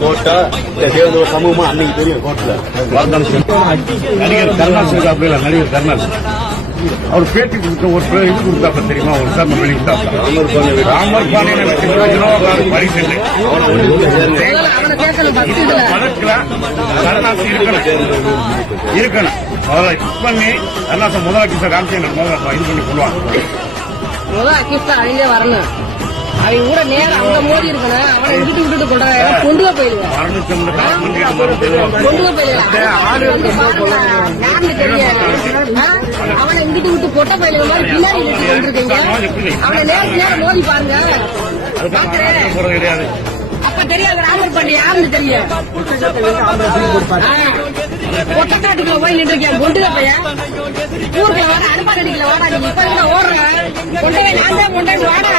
Quota இந்த தேவதோ சமூகமா அன்னைக்கு தெரியும் கோர்ட்ல நடிகர் கருணாஸ் இருக்கா நடிகர் கருணாஸ் அவர் பேட்டி கொடுத்த ஒரு இது கொடுத்தாப்ப தெரியுமா? ஒரு சார் வெளியிட்டாப்ப ராமர் பாண்டியனை வச்சு பரிசு கருணாஸ் இருக்கணும். இருக்கணும். முதல்ல ஃபிக்ஸ் பண்ணி கருணாசை முதலமைச்சர் ராமச்சந்திரன் முதல்ல இது பண்ணி கொள்வாங்க. முத அழிஞ்சே வரணும். அவங்க கூட நேரம் அங்க மோதி இருக்கணும். அவனை விட்டுட்டு விட்டுட்டு கொண்டாங்க கொண்டு போயிடுவான் கொண்டு யாருன்னு தெரியாது. அவனை இங்கிட்டு விட்டு பொட்ட பயிலுங்க மாதிரி பின்னாடி இழுத்து அவனை நேரத்து நேரம் மோதி பாருங்க. கிடையாது அப்ப தெரியாது ராமர் பாண்டி யாருன்னு தெரியும் கொட்டக்காட்டுக்குள்ள போய் நின்று இருக்கேன் கொண்டு பையன் ஊருக்குள்ள வாடா அனுப்பாடிக்கல வாடா நீ. இப்ப ஓடுறேன் கொண்டு நான் தான் கொண்டு வாடா.